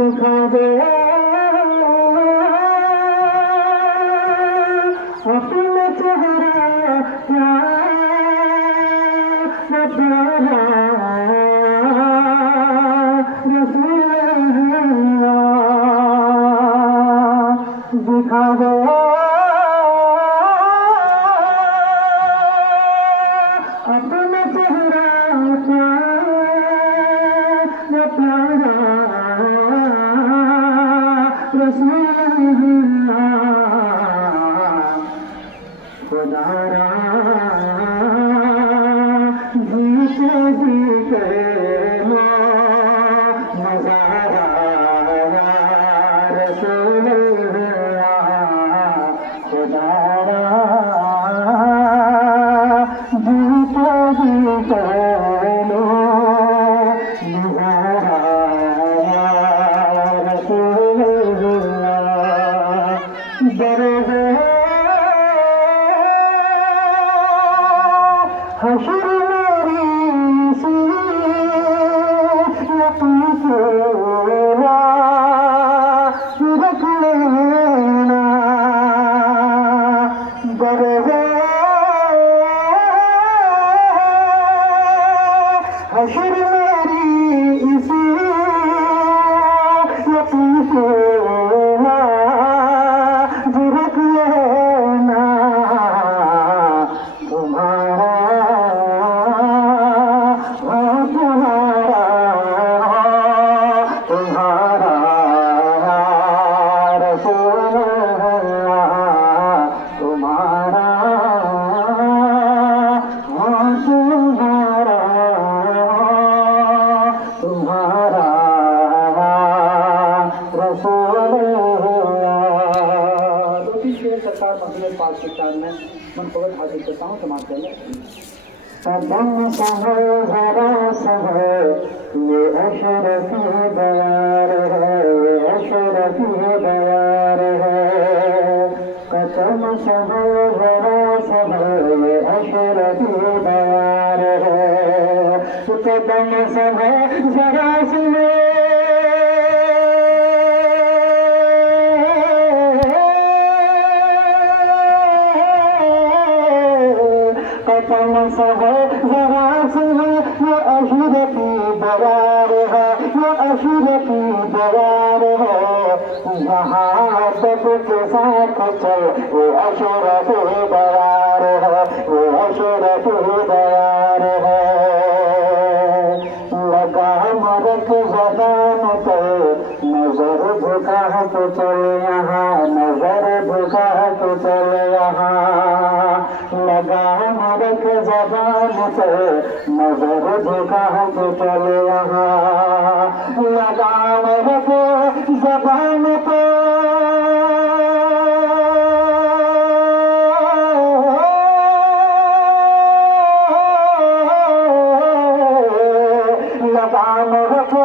दिखा दे अपना चेहरा प्यारा दिखा दे अपना चेहरा प्यारा खुदारा जीते जीते नजारा रसूल खुदारा जीते जीते हशर मेरी सी यकीन से रख लेना बरवे हशर मेरी इसी यकीन से रख लेना तुम्हारा सरकार मसले पाक किताब में मनफरद हासिल करता हूँ समाज में कदम सहो जरा सहो ये अशरफी दयार है अशरफी दयार है कदम सहो जरा सहो ये अशरफी दयार है कदम सहो जरा सहो कदम सहो जरा सहो ये अशरफी दयार है ये अशरफी दयार है यहाँ सब के साथ चल ये अशरफी दयार है ये अशरफी दयार है लगा मरक जबान पे नजर झुका तो चल यहाँ नजर झुका तो चल यहाँ लगा मरक जबान पे नजर झुका तो चल यहाँ लगा मरक जबान पे लगाम रखो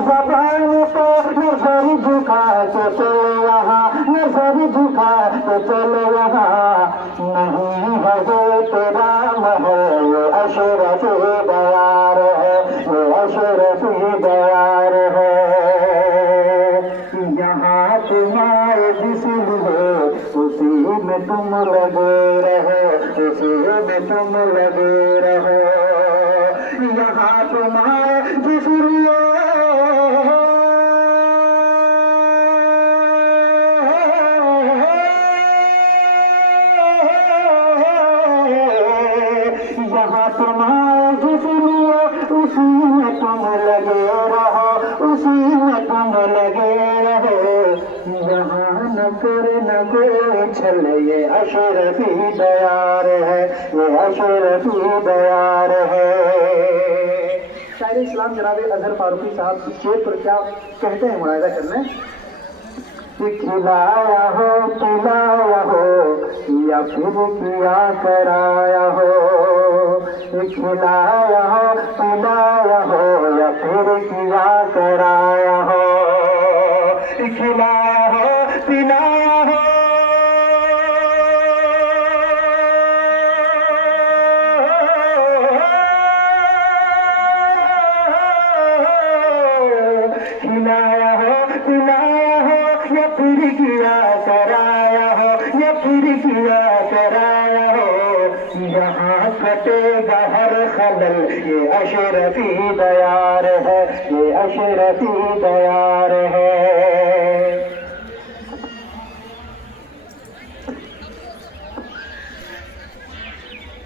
जबान पे नजर झुका तो चलो यहाँ नजर झुका तो चलो यहाँ नहीं है जो तेरा महल ये अशरफी दयार है ये अशरफी दयार है यहाँ तुम्हारे जिसलिए उसी में तुम लगे रहो उसी में तुम लगे रहो यहाँ तुम्हारे जिसरियो यहाँ तुम्हारे जिसरियो उसी में तुम लगे रहो, उसी में तुम लगे रहो। यहाँ न करे न कोई छल, ये अशरफी दयार है, ये अशरफी दयार है। शायर इस्लाम जनाब अजहर फारूकी साहब इस शेर पर क्या कहते हैं, मुलाहिजा करना। खिलाया हो पिलाया हो या फिर किया कराया हो, खिलाया हो पिलाया हो या फिर किया कराया हो, खिलाया हो पिलाया हो खिलाया हो पिलाया हो या फिर किया कराया हो, या फिर किया कराया हो। यहाँ कटेगा हर खलल, ये अशरफी दयार है, ये अशरफी दयार है।